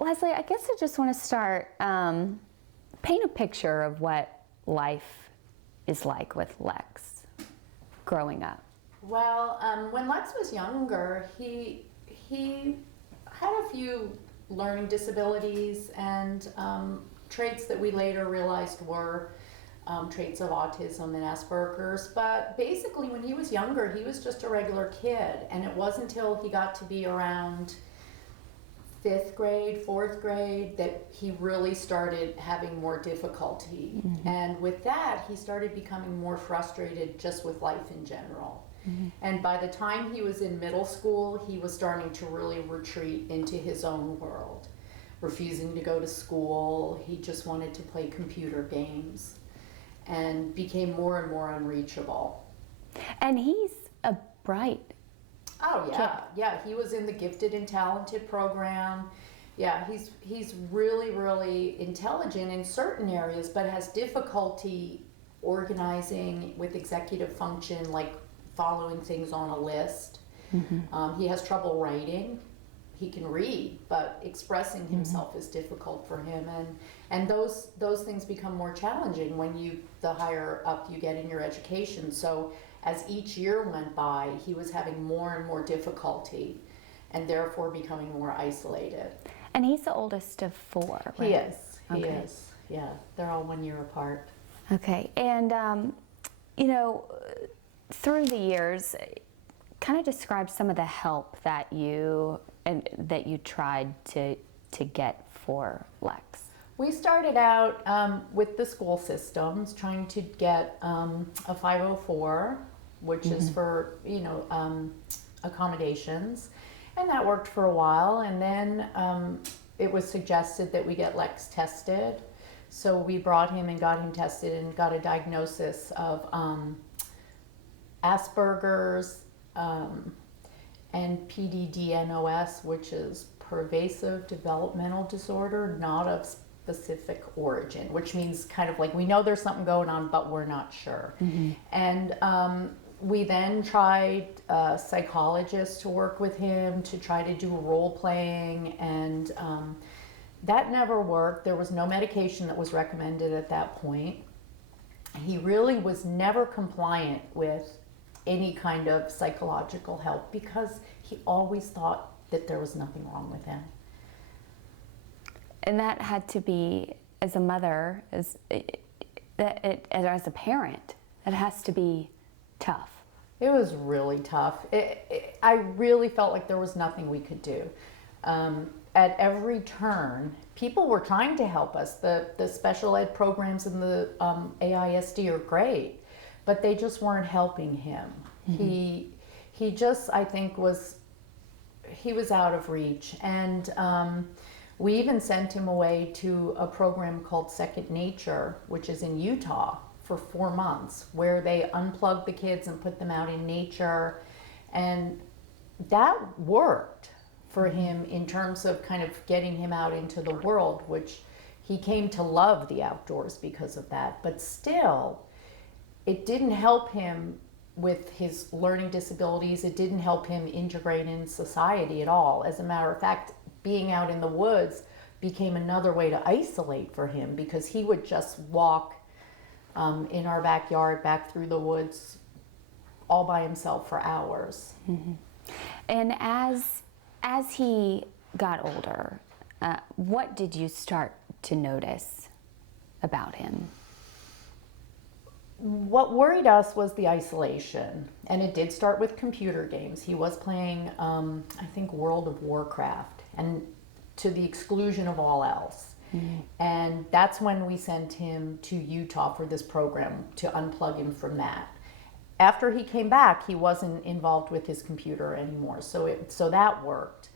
Leslie, I guess I just want to start, paint a picture of what life is like with Lex growing up. Well, when Lex was younger, he had a few learning disabilities and traits that we later realized were traits of autism and Asperger's. But basically, when he was younger, he was just a regular kid, and it wasn't until he got to be around 5th grade, 4th grade, that he really started having more difficulty. Mm-hmm. And with that, he started becoming more frustrated just with life in general. Mm-hmm. And by the time he was in middle school, he was starting to really retreat into his own world, refusing to go to school. He just wanted to play computer games and became more and more unreachable. And he's a bright Oh yeah, yeah. He was in the gifted and talented program. Yeah, he's really, really intelligent in certain areas, but has difficulty organizing with executive function, like following things on a list. Mm-hmm. He has trouble writing. He can read, but expressing himself is difficult for him, and those things become more challenging when the higher up you get in your education. So as each year went by, he was having more and more difficulty and therefore becoming more isolated. And he's the oldest of 4, right? He is. Yeah, they're all 1 year apart. Okay, and through the years, kind of describe some of the help that you tried to get for Lex. We started out with the school systems, trying to get a 504, which is for accommodations, and that worked for a while. And then it was suggested that we get Lex tested, so we brought him and got him tested and got a diagnosis of Asperger's and PDD-NOS, which is pervasive developmental disorder, not of specific origin, which means kind of like we know there's something going on, but we're not sure. Mm-hmm. And we then tried psychologists to work with him to try to do role playing, and that never worked. There was no medication that was recommended at that point. He really was never compliant with any kind of psychological help because he always thought that there was nothing wrong with him. And that had to be, as a mother, as a parent, it has to be tough. It was really tough. I really felt like there was nothing we could do. At every turn, people were trying to help us. The special ed programs in the AISD are great, but they just weren't helping him. Mm-hmm. He just, I think, was out of reach. And we even sent him away to a program called Second Nature, which is in Utah, for 4 months, where they unplugged the kids and put them out in nature. And that worked for him in terms of kind of getting him out into the world, which he came to love the outdoors because of that. But still, it didn't help him with his learning disabilities. It didn't help him integrate in society at all. As a matter of fact, being out in the woods became another way to isolate for him, because he would just walk in our backyard, back through the woods, all by himself for hours. Mm-hmm. And as he got older, what did you start to notice about him? What worried us was the isolation, and it did start with computer games. He was playing, I think, World of Warcraft, and to the exclusion of all else. Mm-hmm. And that's when we sent him to Utah for this program to unplug him from that. After he came back, he wasn't involved with his computer anymore, so that worked.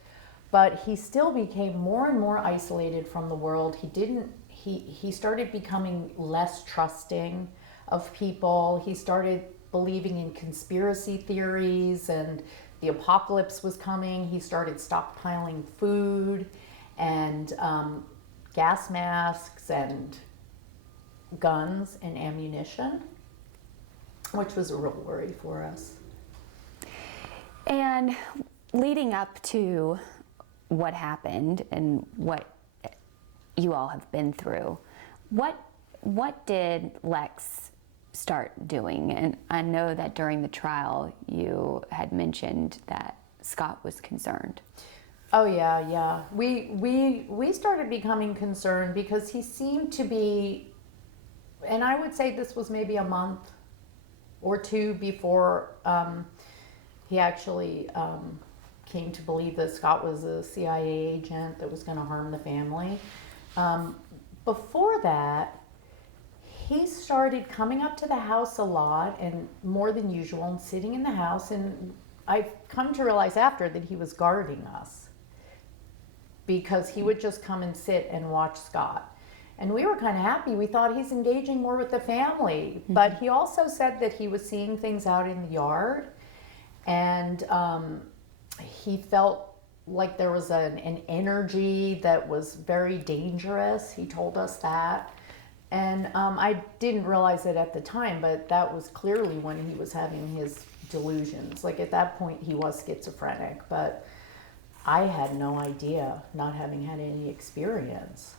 But he still became more and more isolated from the world. He started becoming less trusting of people. He started believing in conspiracy theories and the apocalypse was coming. He started stockpiling food and gas masks and guns and ammunition, which was a real worry for us. And leading up to what happened and what you all have been through. What did Lex start doing? And I know that during the trial you had mentioned that Scott was concerned. Oh yeah. We started becoming concerned because he seemed to be, and I would say this was maybe a month or two before he actually came to believe that Scott was a CIA agent that was going to harm the family. Before that, he started coming up to the house a lot and more than usual and sitting in the house. And I've come to realize after that he was guarding us because he would just come and sit and watch Scott. And we were kind of happy. We thought he's engaging more with the family. But he also said that he was seeing things out in the yard. And he felt like there was an energy that was very dangerous. He told us that. And I didn't realize it at the time, but that was clearly when he was having his delusions. Like at that point, he was schizophrenic, but I had no idea, not having had any experience.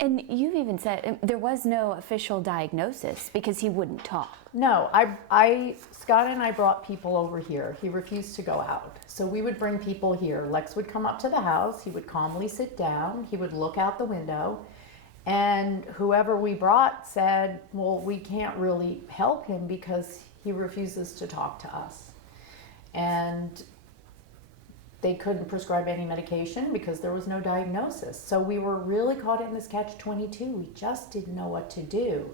And you've even said there was no official diagnosis because he wouldn't talk. No, Scott and I brought people over here. He refused to go out. So we would bring people here. Lex would come up to the house. He would calmly sit down. He would look out the window. And whoever we brought said, well, we can't really help him because he refuses to talk to us. And they couldn't prescribe any medication because there was no diagnosis. So we were really caught in this catch-22. We just didn't know what to do.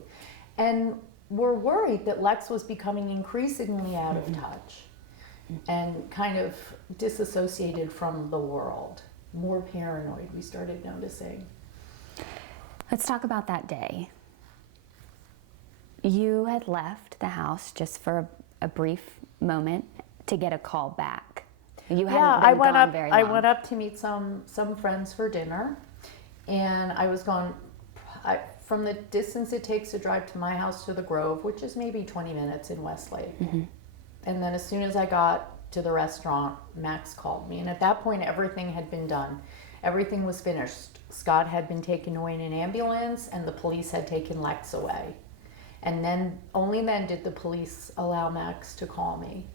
And we're worried that Lex was becoming increasingly out of touch and kind of disassociated from the world. More paranoid, we started noticing. Let's talk about that day. You had left the house just for a brief moment to get a call back. You hadn't been gone very long. I went up to meet some friends for dinner, and I was gone. From the distance it takes to drive to my house to the Grove, which is maybe 20 minutes in Westlake. Mm-hmm. And then as soon as I got to the restaurant, Max called me, and at that point everything had been done. Everything was finished. Scott had been taken away in an ambulance, and the police had taken Lex away. And then, only then did the police allow Max to call me.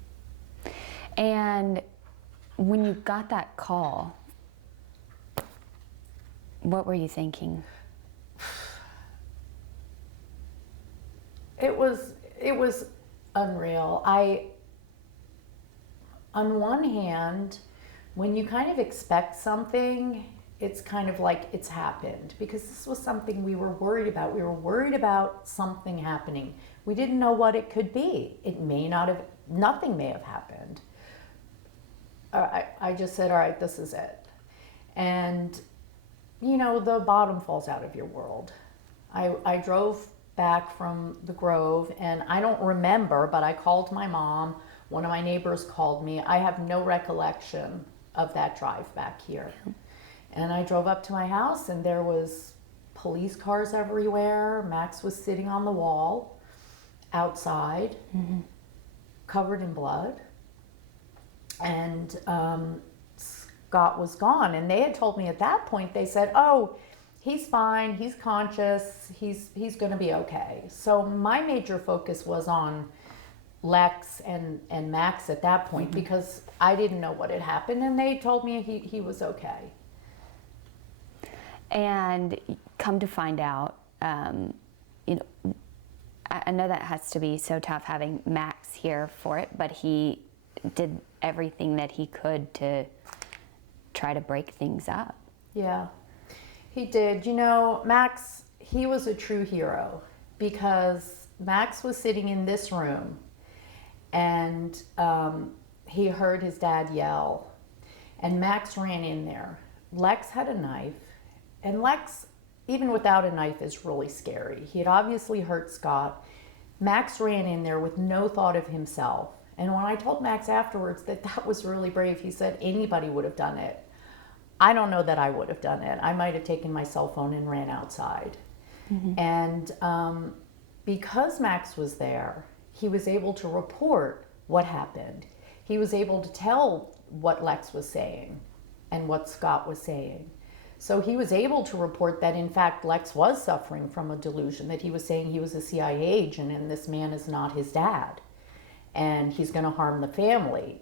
And when you got that call, what were you thinking? It was unreal. On one hand, when you kind of expect something, it's kind of like it's happened, because this was something we were worried about. We were worried about something happening. We didn't know what it could be. It may not have, nothing may have happened. I just said, all right, this is it. And, you know, the bottom falls out of your world. I drove back from the Grove, and I don't remember, but I called my mom. One of my neighbors called me. I have no recollection of that drive back here. And I drove up to my house, and there was police cars everywhere. Max was sitting on the wall outside, covered in blood. And Scott was gone. And they had told me at that point, they said, oh, he's fine, he's conscious, he's going to be okay. So my major focus was on Lex and Max at that point, because I didn't know what had happened, and they told me he was okay. And come to find out, you know, I know that has to be so tough having Max here for it, but he did everything that he could to try to break things up. Yeah, he did. You know, Max, he was a true hero, because Max was sitting in this room, and he heard his dad yell, and Max ran in there. Lex had a knife, and Lex, even without a knife, is really scary. He had obviously hurt Scott. Max ran in there with no thought of himself. And when I told Max afterwards that was really brave, he said anybody would have done it. I don't know that I would have done it. I might have taken my cell phone and ran outside. And because Max was there, he was able to report what happened. He was able to tell what Lex was saying and what Scott was saying. So he was able to report that, in fact, Lex was suffering from a delusion, that he was saying he was a CIA agent and this man is not his dad. And he's going to harm the family.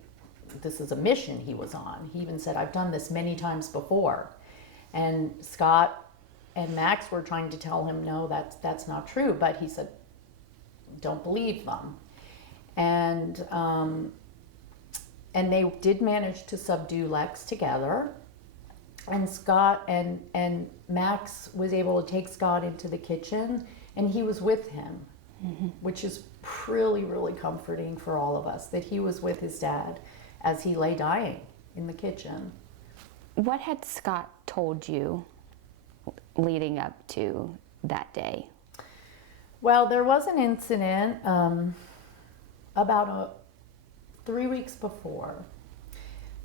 This is a mission he was on. He even said, I've done this many times before. And Scott and Max were trying to tell him, no, that's not true. But he said, don't believe them. And they did manage to subdue Lex together. And Scott and Max was able to take Scott into the kitchen, and he was with him, which is really, really comforting for all of us, that he was with his dad as he lay dying in the kitchen. What had Scott told you leading up to that day? Well, there was an incident about 3 weeks before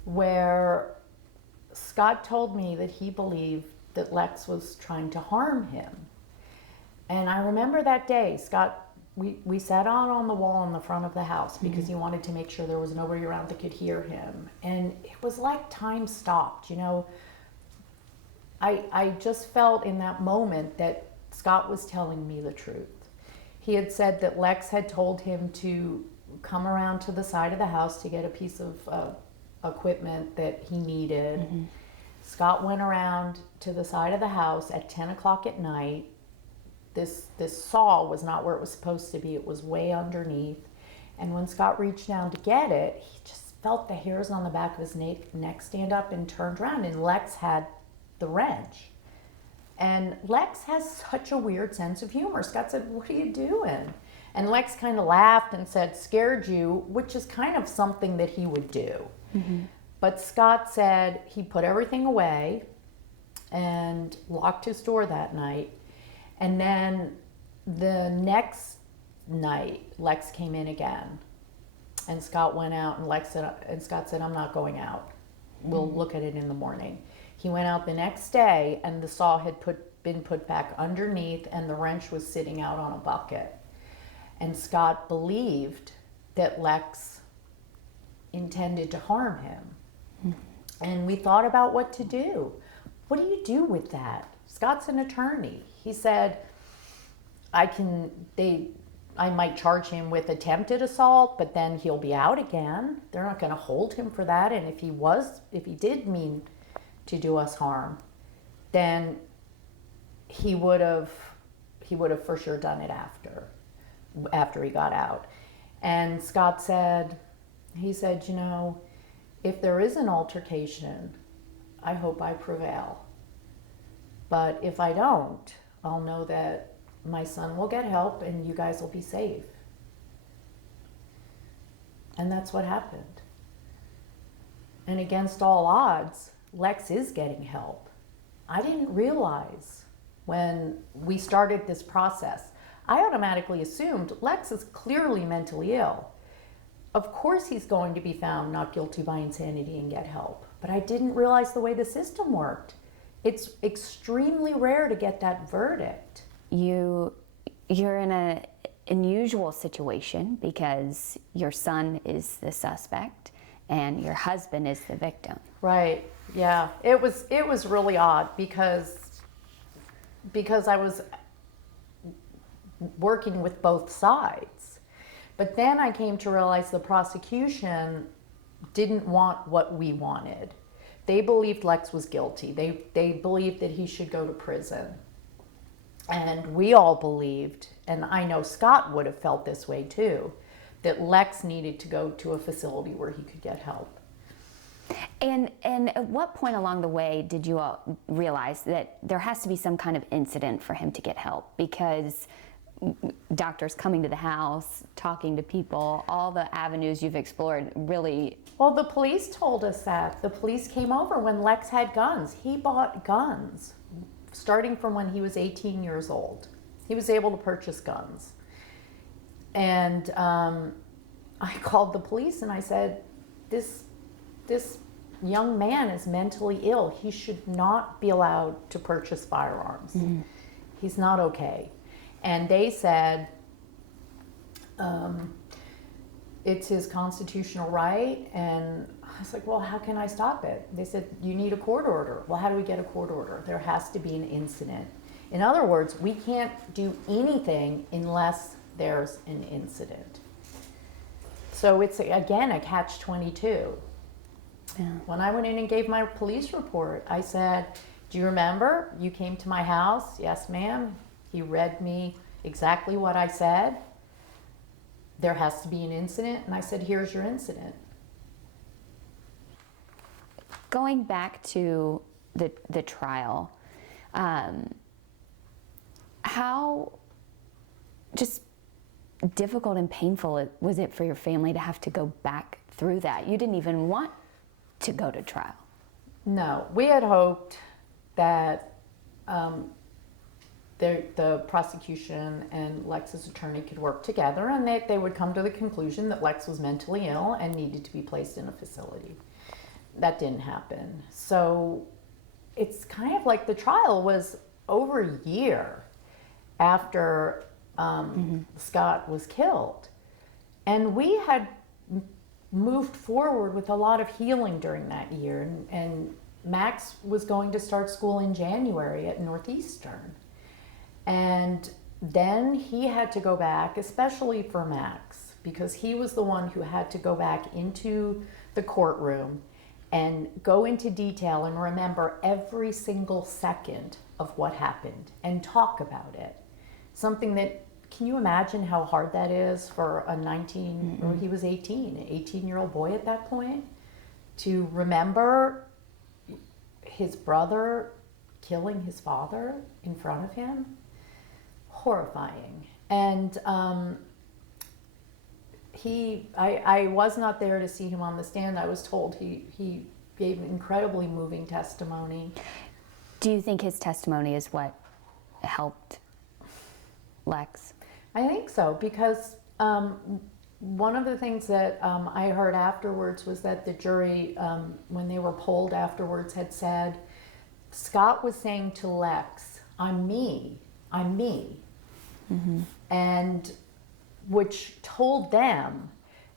where Scott told me that he believed that Lex was trying to harm him. And I remember that day, Scott, we sat out on the wall in the front of the house because he wanted to make sure there was nobody around that could hear him. And it was like time stopped, you know. I just felt in that moment that Scott was telling me the truth. He had said that Lex had told him to come around to the side of the house to get a piece of equipment that he needed. Scott went around to the side of the house at 10 o'clock at night. This saw was not where it was supposed to be. It was way underneath. And when Scott reached down to get it, he just felt the hairs on the back of his neck stand up and turned around, and Lex had the wrench. And Lex has such a weird sense of humor. Scott said, "What are you doing?" And Lex kind of laughed and said, "Scared you," which is kind of something that he would do. But Scott said he put everything away and locked his door that night. And then the next night, Lex came in again. And Scott went out, and Scott said, "I'm not going out. We'll look at it in the morning." He went out the next day, and the saw had been put back underneath, and the wrench was sitting out on a bucket. And Scott believed that Lex intended to harm him. And we thought about what to do. What do you do with that? Scott's an attorney. He said, I might charge him with attempted assault, but then he'll be out again. They're not going to hold him for that. And if he did mean to do us harm, then he would have for sure done it after he got out. And Scott said, you know, if there is an altercation, I hope I prevail. But if I don't, I'll know that my son will get help and you guys will be safe. And that's what happened. And against all odds, Lex is getting help. I didn't realize when we started this process, I automatically assumed Lex is clearly mentally ill. Of course he's going to be found not guilty by insanity and get help. But I didn't realize the way the system worked. It's extremely rare to get that verdict. You're in an unusual situation because your son is the suspect and your husband is the victim. Right. Yeah. It was really odd because I was working with both sides. But then I came to realize the prosecution didn't want what we wanted. They believed Lex was guilty. They believed that he should go to prison. And we all believed, and I know Scott would have felt this way too, that Lex needed to go to a facility where he could get help. And at what point along the way did you all realize that there has to be some kind of incident for him to get help? Because doctors coming to the house, talking to people, all the avenues you've explored really... Well, the police told us that. The police came over when Lex had guns. He bought guns starting from when he was 18 years old. He was able to purchase guns. And I called the police and I said, this young man is mentally ill. He should not be allowed to purchase firearms. Mm-hmm. He's not okay. And they said, it's his constitutional right. And I was like, well, how can I stop it? They said, you need a court order. Well, how do we get a court order? There has to be an incident. In other words, we can't do anything unless there's an incident. So it's, again, a catch-22. Yeah. When I went in and gave my police report, I said, do you remember you came to my house? Yes, ma'am. He read me exactly what I said. There has to be an incident. And I said, here's your incident. Going back to the trial, how just difficult and painful was it for your family to have to go back through that? You didn't even want to go to trial. No, we had hoped that the prosecution and Lex's attorney could work together, and that they would come to the conclusion that Lex was mentally ill and needed to be placed in a facility. That didn't happen. So it's kind of like the trial was over a year after Scott was killed. And we had moved forward with a lot of healing during that year. And Max was going to start school in January at Northeastern. And then he had to go back, especially for Max, because he was the one who had to go back into the courtroom and go into detail and remember every single second of what happened and talk about it. Something that, can you imagine how hard that is for a 19, or he was 18, an 18-year-old boy at that point, to remember his brother killing his father in front of him? Horrifying. And I was not there to see him on the stand. I was told he gave incredibly moving testimony. Do you think his testimony is what helped Lex? I think so, because one of the things that I heard afterwards was that the jury, when they were polled afterwards, had said, Scott was saying to Lex, I'm me, I'm me. Mm-hmm. And which told them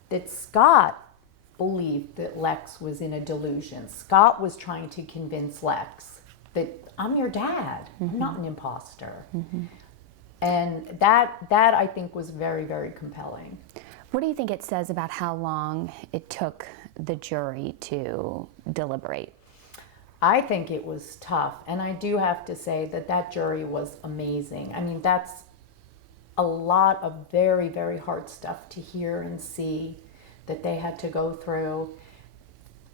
that Scott believed that Lex was in a delusion. Scott was trying to convince Lex that I'm your dad, I'm not an imposter. Mm-hmm. And that I think was very, very compelling. What do you think it says about how long it took the jury to deliberate? I think it was tough, and I do have to say that jury was amazing. I mean, that's a lot of very, very hard stuff to hear and see that they had to go through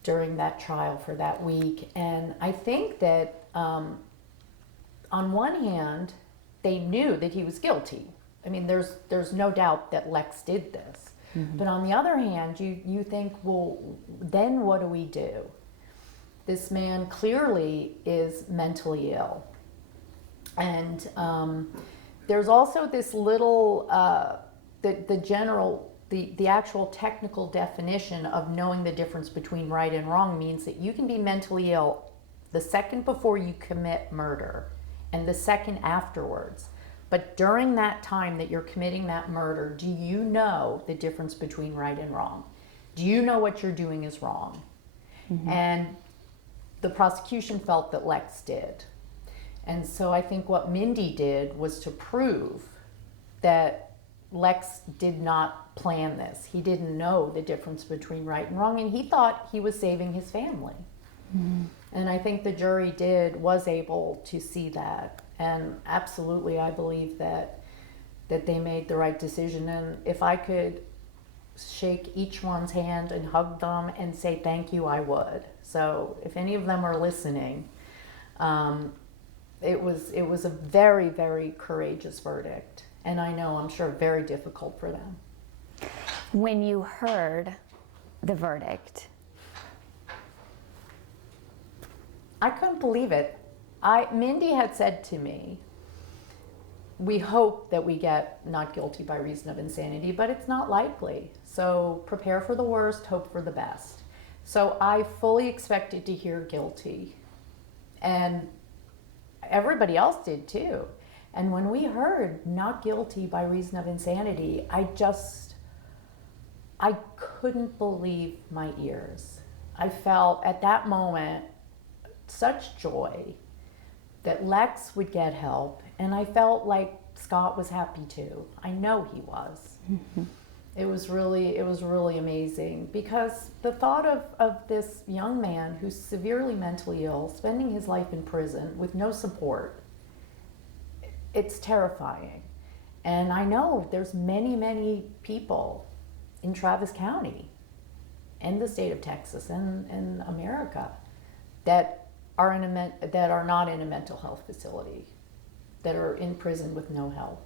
during that trial for that week. And I think that on one hand, they knew that he was guilty. I mean, there's no doubt that Lex did this. Mm-hmm. But on the other hand, you think, well, then what do we do? This man clearly is mentally ill. And there's also this little, the actual technical definition of knowing the difference between right and wrong means that you can be mentally ill the second before you commit murder and the second afterwards. But during that time that you're committing that murder, do you know the difference between right and wrong? Do you know what you're doing is wrong? Mm-hmm. And the prosecution felt that Lex did. And so I think what Mindy did was to prove that Lex did not plan this. He didn't know the difference between right and wrong, and he thought he was saving his family. Mm-hmm. And I think the jury was able to see that. And absolutely, I believe that they made the right decision. And if I could shake each one's hand and hug them and say thank you, I would. So if any of them are listening, it was a very, very courageous verdict. And I know, I'm sure, very difficult for them. When you heard the verdict, I couldn't believe it. Mindy had said to me, we hope that we get not guilty by reason of insanity, but it's not likely. So prepare for the worst, hope for the best. So I fully expected to hear guilty. And everybody else did too. And when we heard not guilty by reason of insanity, I couldn't believe my ears. I felt at that moment such joy that Lex would get help, and I felt like Scott was happy too. I know he was. It was really amazing, because the thought of this young man who's severely mentally ill, spending his life in prison with no support, it's terrifying. And I know there's many people in Travis County and the state of Texas and America that are not in a mental health facility, that are in prison with no help.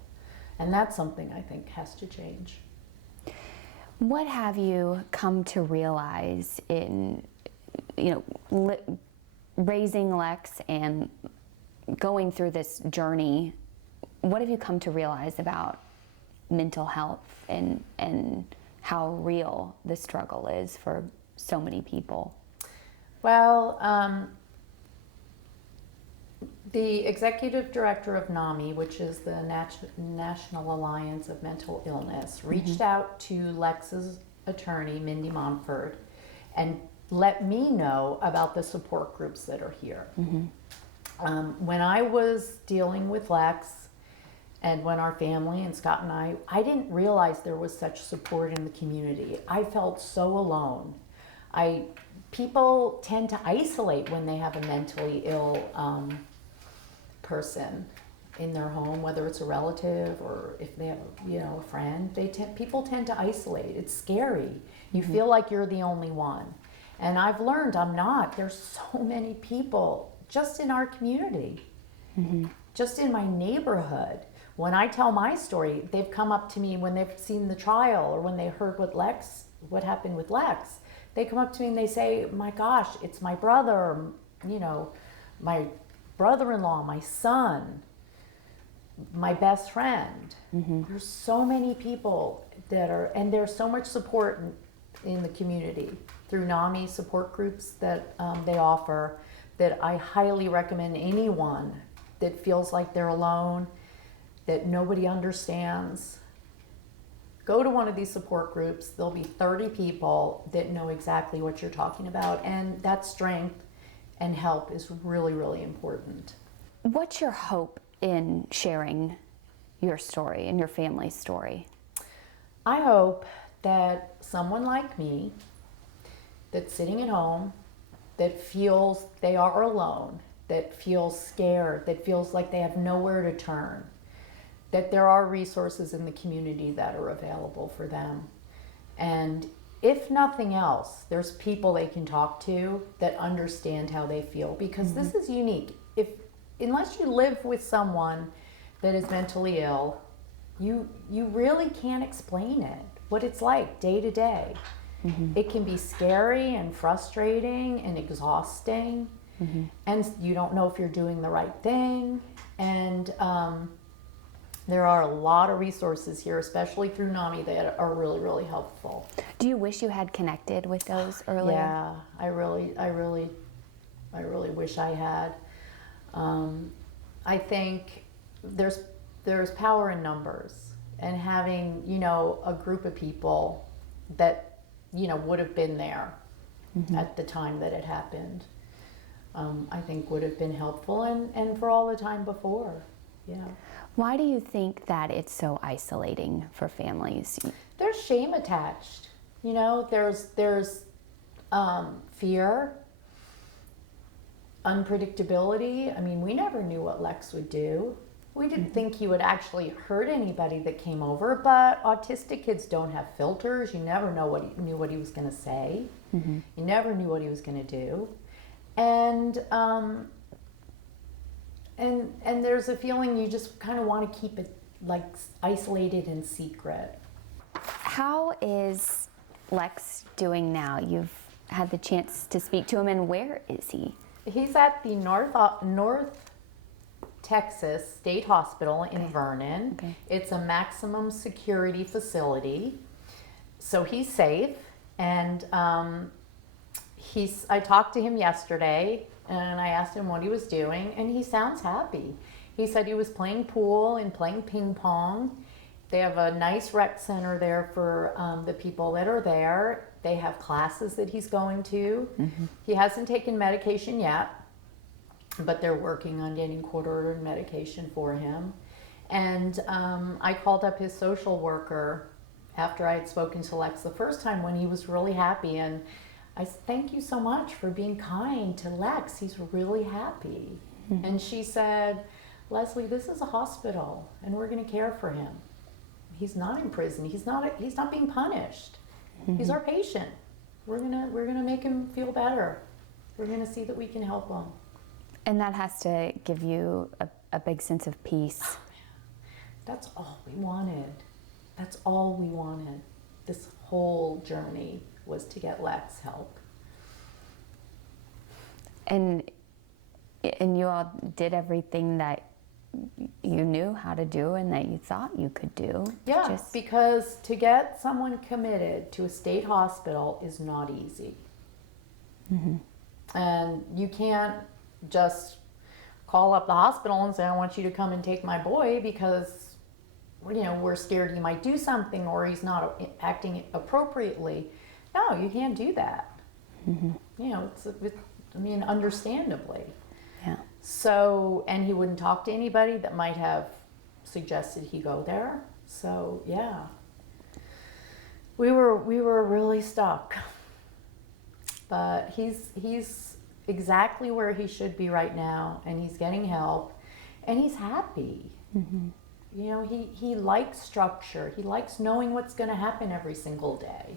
And that's something I think has to change. What have you come to realize in, raising Lex and going through this journey? What have you come to realize about mental health and how real the struggle is for so many people? Well, the executive director of NAMI, which is the National Alliance of Mental Illness, reached out to Lex's attorney, Mindy Montford, and let me know about the support groups that are here. When I was dealing with Lex, and when our family and Scott and I didn't realize there was such support in the community. I felt so alone. People tend to isolate when they have a mentally ill person in their home, whether it's a relative or if they have a friend. People tend to isolate. It's scary. You feel like you're the only one. And I've learned I'm not. There's so many people just in our community, just in my neighborhood. When I tell my story, they've come up to me when they've seen the trial or when they heard what happened with Lex. They come up to me and they say, my gosh, it's my brother, my brother-in-law, my son, my best friend. There's so many people and there's so much support in the community through NAMI support groups that they offer, that I highly recommend anyone that feels like they're alone, that nobody understands. Go to one of these support groups. There'll be 30 people that know exactly what you're talking about, and that strength and help is really, really important. What's your hope in sharing your story and your family's story? I hope that someone like me that's sitting at home, that feels they are alone, that feels scared, that feels like they have nowhere to turn, that there are resources in the community that are available for them. And if nothing else, there's people they can talk to that understand how they feel, because this is unique. Unless you live with someone that is mentally ill, you really can't explain it, what it's like day to day. It can be scary and frustrating and exhausting, and you don't know if you're doing the right thing. And there are a lot of resources here, especially through NAMI, that are really, really helpful. Do you wish you had connected with those earlier? Yeah, I really wish I had. I think there's power in numbers, and having a group of people that would have been there at the time that it happened, I think would have been helpful, and for all the time before. Yeah. Why do you think that it's so isolating for families? There's shame attached. There's fear, unpredictability. I mean, we never knew what Lex would do. We didn't think he would actually hurt anybody that came over, but autistic kids don't have filters. You never knew what he was going to say. You never knew what he was going to do. And there's a feeling you just kind of want to keep it like isolated and secret. How is Lex doing now? You've had the chance to speak to him, and where is he? He's at the North Texas State Hospital in Vernon. Okay. It's a maximum security facility, so he's safe. And I talked to him yesterday, and I asked him what he was doing, and he sounds happy. He said he was playing pool and playing ping pong, They have a nice rec center there for the people that are there. They have classes that he's going to. He hasn't taken medication yet, but they're working on getting court-ordered medication for him. And I called up his social worker after I had spoken to Lex the first time when he was really happy. And I said, thank you so much for being kind to Lex. He's really happy. And she said, Leslie, this is a hospital and we're going to care for him. He's not in prison. He's not being punished. He's our patient. We're gonna make him feel better. We're gonna see that we can help him. And that has to give you a big sense of peace. Oh, that's all we wanted. That's all we wanted. This whole journey was to get Lex help. And you all did everything that you knew how to do and that you thought you could do. Yeah, because to get someone committed to a state hospital is not easy. And you can't just call up the hospital and say, I want you to come and take my boy because, you know, we're scared he might do something or he's not acting appropriately. No, you can't do that. You know, understandably. Yeah. So, and he wouldn't talk to anybody that might have suggested he go there. So, yeah, we were really stuck. But he's exactly where he should be right now, and he's getting help, and he's happy. You know, he likes structure. He likes knowing what's going to happen every single day.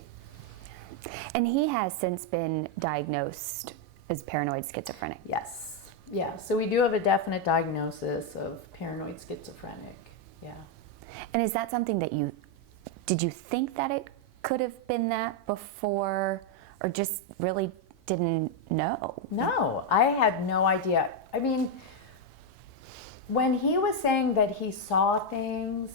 And he has since been diagnosed as paranoid schizophrenic. Yes. Yeah, so we do have a definite diagnosis of paranoid schizophrenic, yeah. And is that something that did you think that it could have been that before, or just really didn't know? No, I had no idea. I mean, when he was saying that he saw things,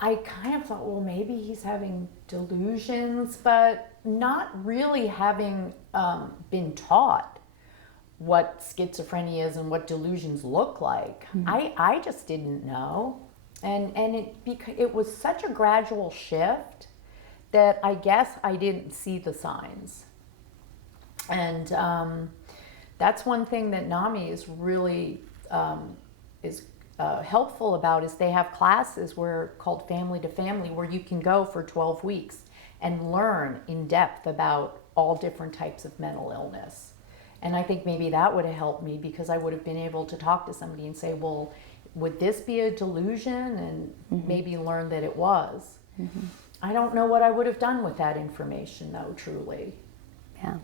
I kind of thought, well, maybe he's having delusions, but not really having been taught what schizophrenia is and what delusions look like. I just didn't know. And it was such a gradual shift that I guess I didn't see the signs. And that's one thing that NAMI is really helpful about is they have classes called Family to Family where you can go for 12 weeks and learn in depth about all different types of mental illness. And I think maybe that would have helped me because I would have been able to talk to somebody and say, well, would this be a delusion? And maybe learn that it was. I don't know what I would have done with that information though, truly. Yeah.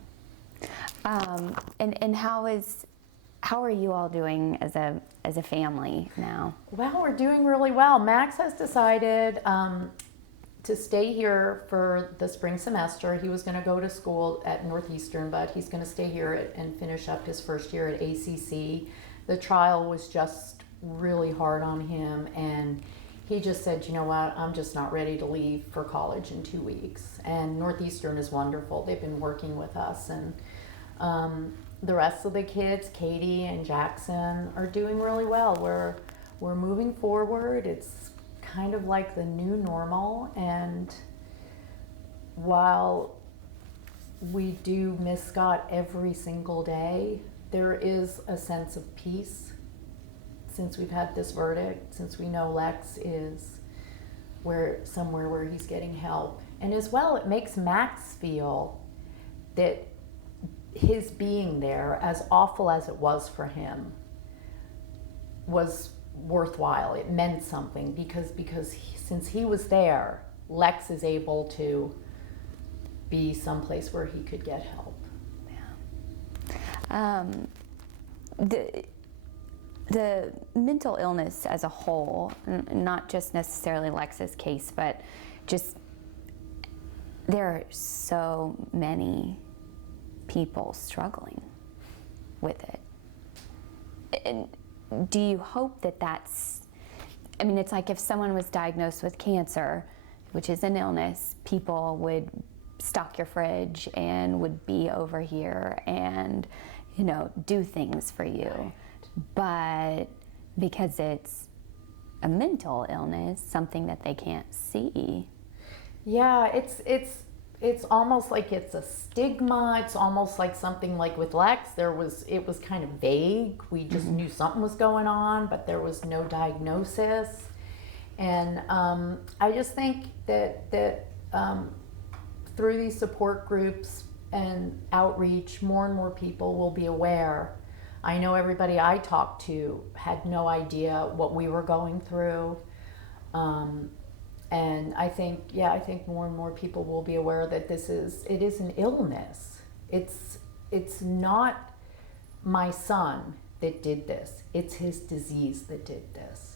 And how are you all doing as a family now? Well, we're doing really well. Max has decided to stay here for the spring semester. He was going to go to school at Northeastern, but he's going to stay here and finish up his first year at ACC. The trial was just really hard on him, and he just said, you know what, I'm just not ready to leave for college in 2 weeks. And Northeastern is wonderful. They've been working with us, and the rest of the kids, Katie and Jackson, are doing really well. We're moving forward. It's kind of like the new normal, and while we do miss Scott every single day, there is a sense of peace since we've had this verdict, since we know Lex is somewhere where he's getting help. And as well, it makes Max feel that his being there, as awful as it was for him, was worthwhile. It meant something because since he was there, Lex is able to be someplace where he could get help. Yeah. The mental illness as a whole, not just necessarily Lex's case, but just there are so many people struggling with it. And do you hope that that's, I mean, it's like if someone was diagnosed with cancer, which is an illness, people would stock your fridge and would be over here and, do things for you. But because it's a mental illness, something that they can't see. Yeah, it's almost like it's a stigma. It's almost like something like with Lex, it was kind of vague. We just knew something was going on, but there was no diagnosis. And I just think that through these support groups and outreach, more and more people will be aware. I know everybody I talked to had no idea what we were going through. And I think more and more people will be aware that it is an illness. It's not my son that did this. It's his disease that did this.